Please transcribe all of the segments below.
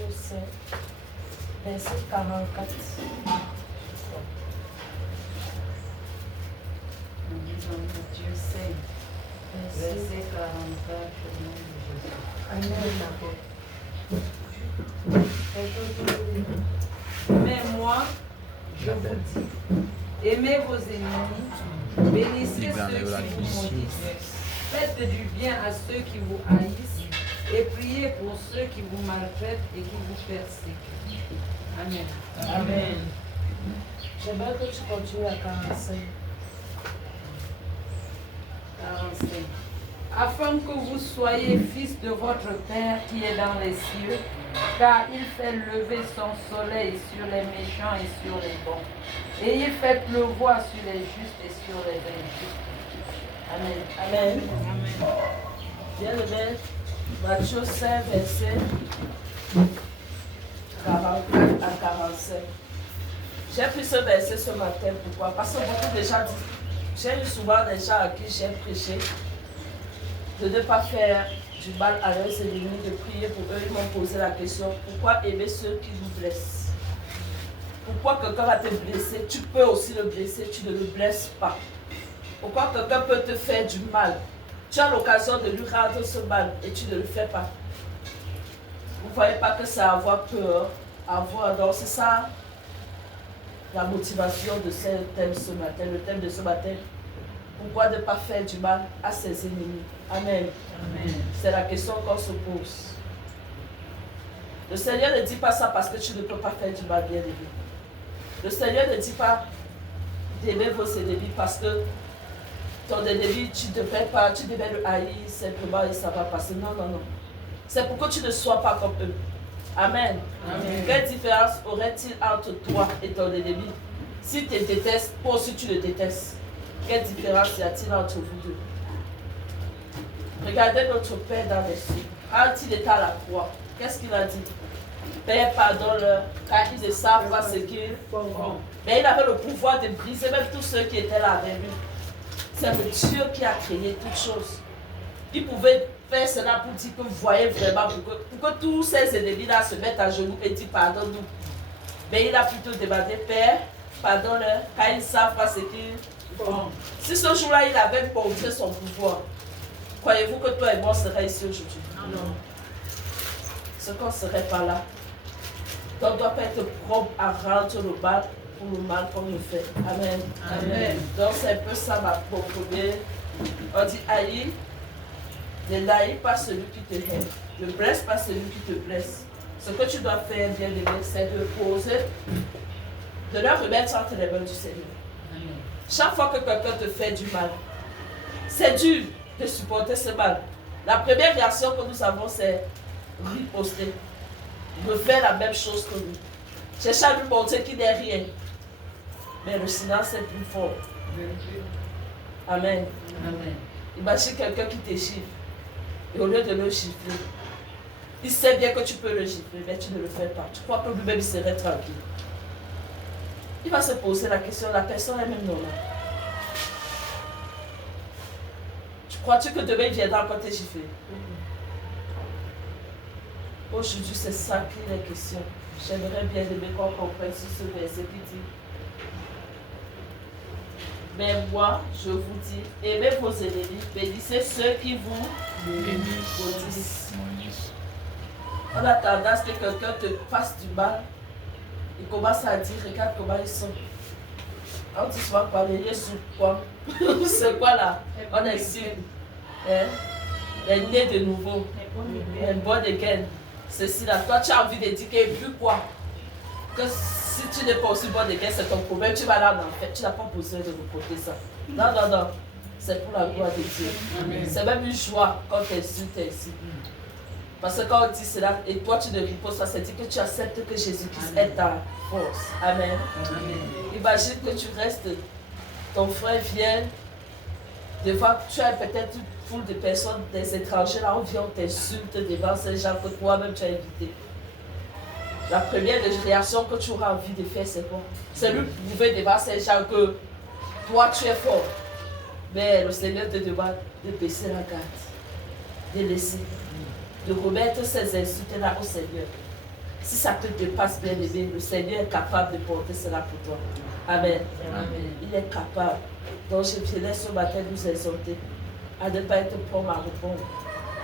Matthieu 7, verset 44. Matthieu 7, verset 44. Amen. Mais moi, je vous dis, aimez vos ennemis, bénissez ceux qui vous maudissent, faites du bien à ceux qui vous haïssent et priez pour ceux qui vous maltraitent et qui vous persécutent. Amen. Amen. J'aimerais que tu continues à 45. 45. Afin que vous soyez fils de votre Père qui est dans les cieux, car il fait lever son soleil sur les méchants et sur les bons, et il fait pleuvoir sur les justes et sur les injustes. Amen. Amen. Bien aimé, Matthieu 5, verset 44 à 45. J'ai pris ce verset ce matin. Pourquoi? Parce que beaucoup de gens disent, j'ai eu souvent des gens à qui j'ai prêché de ne pas faire du mal à leurs ennemis, de prier pour eux. Ils m'ont posé la question, pourquoi aimer ceux qui vous blessent? Pourquoi quelqu'un va te blesser? Tu peux aussi le blesser, tu ne le blesses pas. Pourquoi quelqu'un peut te faire du mal? Tu as l'occasion de lui rendre ce mal et tu ne le fais pas. Vous ne voyez pas que c'est avoir peur, avoir... Donc c'est ça la motivation de ce thème ce matin. Le thème de ce matin, pourquoi ne pas faire du mal à ses ennemis? Amen. Amen. C'est la question qu'on se pose. Le Seigneur ne dit pas ça parce que tu ne peux pas faire du mal, bien aimé. Le Seigneur ne dit pas d'aimer vos ennemis parce que ton ennemi, tu devais le haïr simplement et ça va passer. Non, non, non. C'est pour que tu ne sois pas comme eux. Amen. Amen. Quelle différence aurait-il entre toi et ton ennemi? Si tu détestes, toi aussi tu le détestes. Quelle différence y a-t-il entre vous deux? Regardez notre Père dans les cieux. Quand il était à la croix, qu'est-ce qu'il a dit? Père, pardonne-leur, car ils ne savent pas ce qu'ils font. Mais il avait le pouvoir de briser même tous ceux qui étaient là avec lui. C'est le Dieu qui a créé toutes choses. Il pouvait faire cela pour dire que vous voyez vraiment, pour que tous ces ennemis-là se mettent à genoux et disent pardonne-nous. Mais il a plutôt demandé, Père, pardonne-leur, car ils ne savent pas ce qu'ils font. Si ce jour-là, il avait montré son pouvoir, croyez-vous que toi et moi, on serait ici aujourd'hui? Non. Ce qu'on ne serait pas là. Donc, on ne doit pas être propre à rendre le mal pour le mal qu'on le fait. Amen. Amen. Donc, c'est un peu ça mon premier. On dit haïr. Ne haïs pas celui qui te hait. Ne blesse pas celui qui te blesse. Ce que tu dois faire, bien aimé, c'est de poser, de leur remettre entre les mains du Seigneur. Amen. Chaque fois que quelqu'un te fait du mal, c'est dur de supporter ce mal. La première réaction que nous avons, c'est riposter. De faire la même chose que nous. Chercher à lui montrer qu'il n'est rien. Mais le silence est plus fort. Amen. Amen. Imagine quelqu'un qui te gifle. Et au lieu de le gifler, il sait bien que tu peux le gifler, mais tu ne le fais pas. Tu crois que lui-même il serait tranquille. Il va se poser la question, la personne est même normale. Crois-tu que demain il viendra encore te gifler? Aujourd'hui, c'est ça qui est la question. J'aimerais bien aimer qu'on comprenne sur ce verset qui dit: mais moi, je vous dis, aimez vos ennemis, bénissez ceux qui vous maudissent. On a tendance que quelqu'un te fasse du mal, il commence à dire, regarde comment ils sont. On dit souvent quoi, les yeux sous quoi? C'est quoi là? On est ici. Les nez de nouveau. Un bon de gain. Ceci là. Toi, tu as envie de dire qu'il plus quoi? Que si tu n'es pas aussi bon de gain, c'est ton problème. Tu vas là en fait. Tu n'as pas besoin de reporter ça. Non, non, non. C'est pour la gloire de Dieu. C'est même une joie quand tu insultes ainsi. Parce que quand on dit cela, et toi tu ne riposes pas, c'est dire que tu acceptes que Jésus-Christ est ta force. Amen. Amen. Imagine que tu restes, ton frère vient, devant, tu as peut-être une foule de personnes, des étrangers, là on vient, on t'insulte devant ces gens que toi-même tu as invités. La première réaction que tu auras envie de faire, c'est quoi? C'est lui prouver devant ces gens que toi tu es fort. Mais le Seigneur te demande de baisser la garde, de laisser, de remettre ces insultes-là au Seigneur. Si ça te dépasse, bien aimé, le Seigneur est capable de porter cela pour toi. Amen. Amen. Il est capable. Donc je viens ce matin nous exhorter à ne pas être prompt à répondre,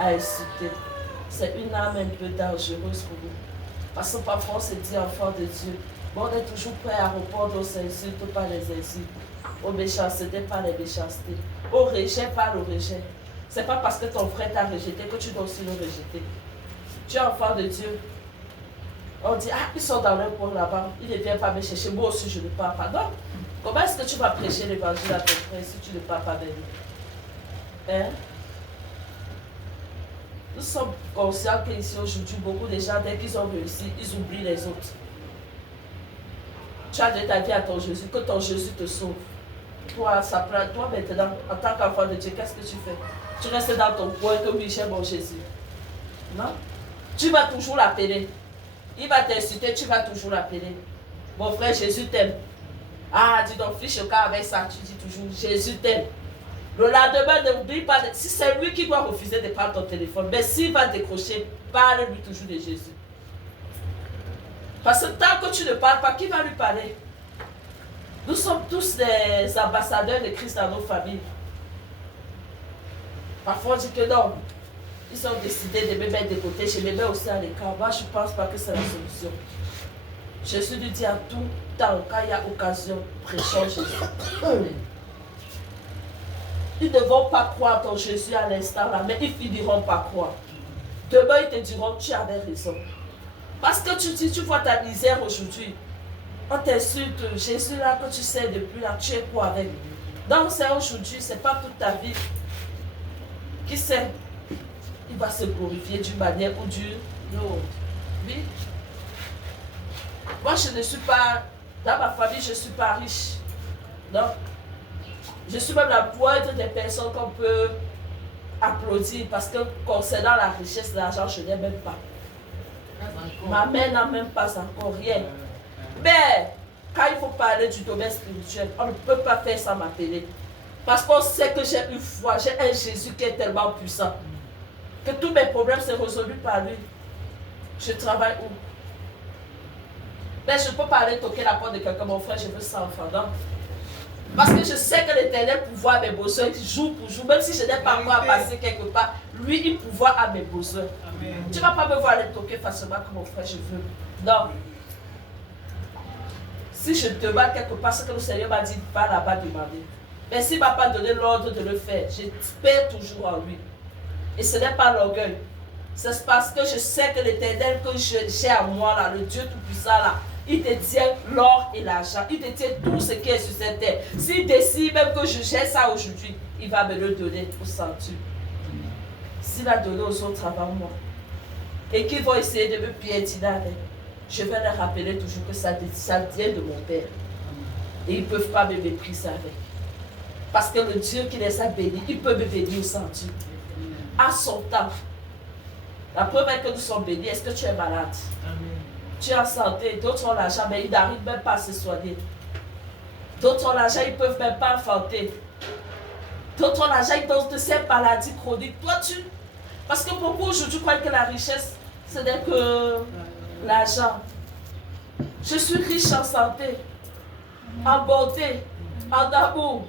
à insulter. C'est une âme un peu dangereuse pour nous. Parce que parfois on se dit enfant de Dieu, mais on est toujours prêt à répondre aux insultes par les insultes, aux méchancetés par les méchancetés, au rejet par le rejet. Ce n'est pas parce que ton frère t'a rejeté que tu dois aussi le rejeter. Tu es enfant de Dieu. On dit, ah, ils sont dans leur coin là-bas, ils ne viennent pas me chercher, moi aussi je ne pars pas. Non. Comment est-ce que tu vas prêcher l'évangile à ton frère si tu ne pars pas avec lui? Hein? Nous sommes conscients qu'ici aujourd'hui, beaucoup de gens, dès qu'ils ont réussi, ils oublient les autres. Tu as donné ta vie à ton Jésus, que ton Jésus te sauve. Toi, ça prend, toi maintenant, en tant qu'enfant de Dieu, qu'est-ce que tu fais? Tu restes dans ton coin, que oui, j'ai mon Jésus. Non? Tu vas toujours l'appeler. Il va t'insulter, tu vas toujours l'appeler. Mon frère, Jésus t'aime. Ah, dis donc, fiche au cas avec ça, tu dis toujours, Jésus t'aime. Le lendemain, n'oublie pas, si c'est lui qui doit refuser de prendre ton téléphone, mais s'il va décrocher, parle-lui toujours de Jésus. Parce que tant que tu ne parles pas, qui va lui parler? Nous sommes tous des ambassadeurs de Christ dans nos familles. Parfois, on dit que non, ils ont décidé de me mettre de côté, je me mets aussi à l'écart. Moi, je ne pense pas que c'est la solution. Jésus lui dit à tout temps, quand il y a occasion, prêchons Jésus. Ils ne vont pas croire ton Jésus à l'instant là, mais ils finiront par croire. Demain, ils te diront, tu avais raison. Parce que tu dis, tu vois ta misère aujourd'hui. On t'insulte, Jésus là que tu sais depuis là, tu es quoi avec? Donc c'est aujourd'hui, c'est pas toute ta vie. Qui sait? Il va se glorifier d'une manière ou d'une autre. Oui. Moi je ne suis pas, dans ma famille je ne suis pas riche. Non. Je suis même la moindre des personnes qu'on peut applaudir parce que concernant la richesse, l'argent, je n'ai même pas. Ma mère n'a même pas encore rien. Mais quand il faut parler du domaine spirituel, on ne peut pas faire sans m'appeler. Parce qu'on sait que j'ai une foi, j'ai un Jésus qui est tellement puissant. Que tous mes problèmes sont résolus par lui. Je travaille où? Mais je ne peux pas aller toquer la porte de quelqu'un, mon frère, je veux ça enfant. Non? Parce que je sais que l'Éternel pouvoir mes besoins jour pour jour. Même si je n'ai pas encore à passer quelque part, lui, il pouvoir à mes besoins. Amen. Tu ne vas pas me voir aller toquer facilement comme mon frère, je veux. Non. Si je demande quelque part, ce que le Seigneur m'a dit, va là-bas demander. Mais s'il ne m'a pas donné l'ordre de le faire, j'espère toujours en lui. Et ce n'est pas l'orgueil. C'est parce que je sais que l'Éternel que j'ai à moi, là, le Dieu Tout-Puissant, là, il te tient l'or et l'argent. Il te tient tout ce qui est sur cette terre. S'il décide même que je gère ça aujourd'hui, il va me le donner au centuple. S'il a donné aux autres avant moi, et qu'ils vont essayer de me piétiner avec, je vais leur rappeler toujours que ça vient de mon Père. Et ils ne peuvent pas me mépriser avec. Parce que le Dieu qui les a bénis, il peut me bénir au centuple. À son temps. La preuve est que nous sommes bénis. Est-ce que tu es malade? Amen. Tu es en santé, d'autres ont l'argent, mais ils n'arrivent même pas à se soigner. D'autres ont l'argent, ils ne peuvent même pas enfanter. D'autres ont l'argent, ils ont de ces maladies chroniques. Toi, parce que beaucoup aujourd'hui croient que la richesse, ce n'est que l'argent. Je suis riche en santé, en bonté, en amour,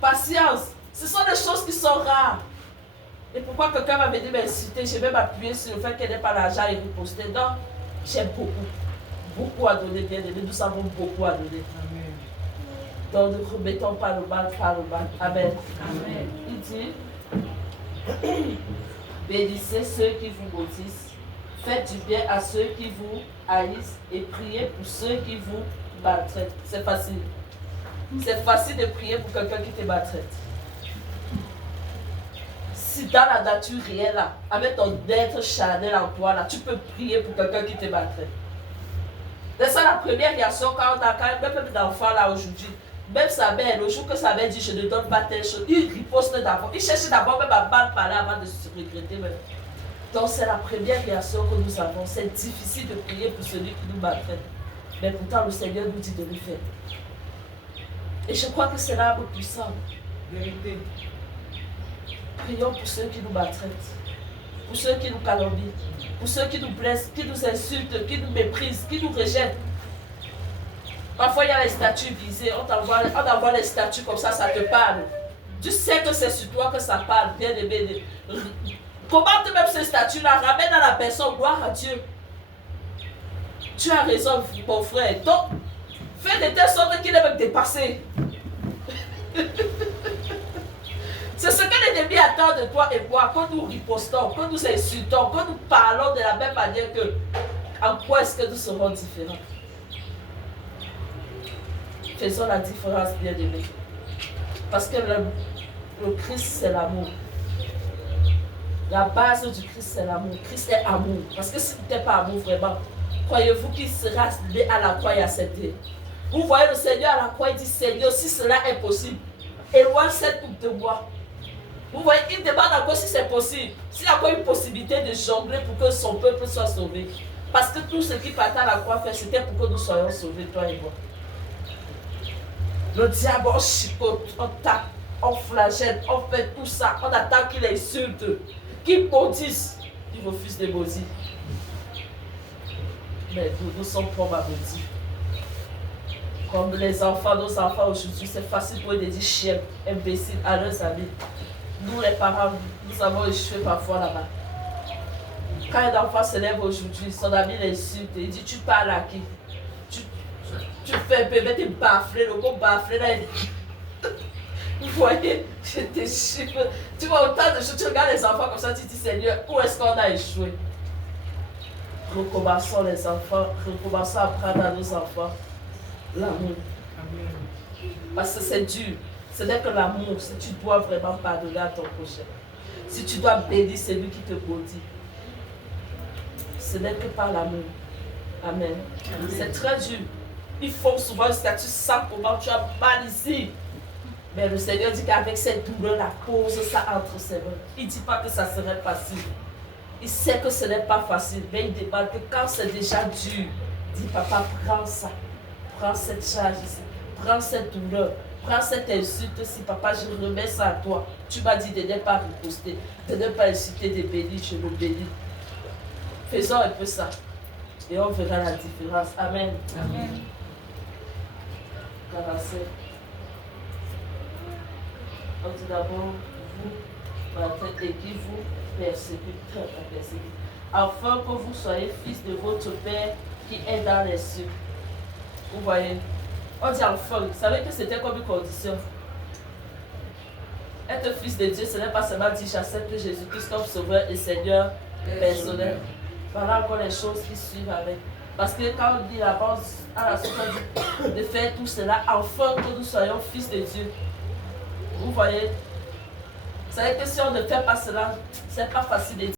patience. Ce sont des choses qui sont rares. Et pourquoi quelqu'un va venir m'insulter, je vais m'appuyer sur le fait qu'elle n'ait pas l'argent et riposter. Non, j'ai beaucoup à donner, bien aimé. Nous avons beaucoup à donner. Amen. Donc ne remettons pas le mal par le mal. Amen. Amen. Il dit, bénissez ceux qui vous maudissent, faites du bien à ceux qui vous haïssent et priez pour ceux qui vous maltraitent. C'est facile. C'est facile de prier pour quelqu'un qui te maltraite. Si dans la nature réelle, là, avec ton être charnel en toi, là, tu peux prier pour quelqu'un qui te maltraite. C'est ça la première réaction quand on a même d'enfant là aujourd'hui. Même sa mère, le jour que sa mère dit je ne donne pas telle chose, il riposte d'abord. Il cherche d'abord même à mal parler avant de se regretter même. Donc c'est la première réaction que nous avons. C'est difficile de prier pour celui qui nous maltraite. Mais pourtant le Seigneur nous dit de le faire. Et je crois que c'est l'arme puissant. Vérité. Prions pour ceux qui nous maltraitent, pour ceux qui nous calomnient, pour ceux qui nous blessent, qui nous insultent, qui nous méprisent, qui nous rejettent. Parfois, il y a les statues visées, on envoie les statues comme ça te parle. Tu sais que c'est sur toi que ça parle, bien aimé. Commente même ces statues-là, ramène à la personne, gloire à Dieu. Tu as raison, mon frère. Donc, fais de telle sorte qu'il est même dépassé. C'est ce que l'ennemi attend de toi et moi, quand nous ripostons, quand nous insultons, quand nous parlons de la même manière que, en quoi est-ce que nous serons différents? Faisons la différence, bien aimé. Parce que le Christ, c'est l'amour. La base du Christ, c'est l'amour. Christ est amour. Parce que si tu n'es pas amour, vraiment, croyez-vous qu'il sera né à la croix et accepté? Vous voyez le Seigneur à la croix, il dit, Seigneur, si cela est possible, éloigne cette coupe de moi. Vous voyez, il demande encore si c'est possible. S'il y a encore une possibilité de jongler pour que son peuple soit sauvé. Parce que tout ce qui partait à la croix faire, c'était pour que nous soyons sauvés, toi et moi. Le diable, on chicote, on tape, on flagelle, on fait tout ça. On attend qu'il insulte, qu'il maudisse. Il refuse de maudire. Mais nous sommes prompts à maudire. Comme les enfants, nos enfants aujourd'hui, c'est facile pour eux de dire chien, imbécile à leurs amis. Nous les parents, nous avons échoué parfois là-bas. Quand un enfant se lève aujourd'hui, son ami l'insulte, il dit tu parles à qui? Tu fais un bébé, tu baffles, le mot baffler là. Vous voyez, je te jure. Tu vois autant de choses, tu regardes les enfants comme ça, tu dis Seigneur, où est-ce qu'on a échoué? Recommençons les enfants, recommençons à apprendre à nos enfants l'amour. Parce que c'est dur. Ce n'est que l'amour. Si tu dois vraiment pardonner à ton prochain, si tu dois bénir celui qui te maudit, ce n'est que par l'amour. Amen. C'est très dur. Ils font souvent un statut sans comment tu as mal ici. Mais le Seigneur dit qu'avec cette douleur, la pose ça entre ses mains. Il ne dit pas que ça serait facile. Il sait que ce n'est pas facile, mais il demande que quand c'est déjà dur, dit papa, prends ça. Prends cette charge ici. Prends cette douleur. Prends cette insulte-ci, papa, je remets ça à toi. Tu m'as dit de ne pas riposter, de ne pas insulter, de bénir, je me bénis. Faisons un peu ça. Et on verra la différence. Amen. Amen. Donc tout d'abord, vous, et qui vous persécute, afin que vous soyez fils de votre Père qui est dans les cieux. Vous voyez? On dit enfant, vous savez que c'était comme une condition. Être fils de Dieu, ce n'est pas seulement dire j'accepte Jésus-Christ comme sauveur et Seigneur personnel. Voilà encore les choses qui suivent avec. Parce que quand on dit la base à la suite de faire tout cela, afin que nous soyons fils de Dieu. Vous voyez? Vous savez que si on ne fait pas cela, ce n'est pas facile de dire.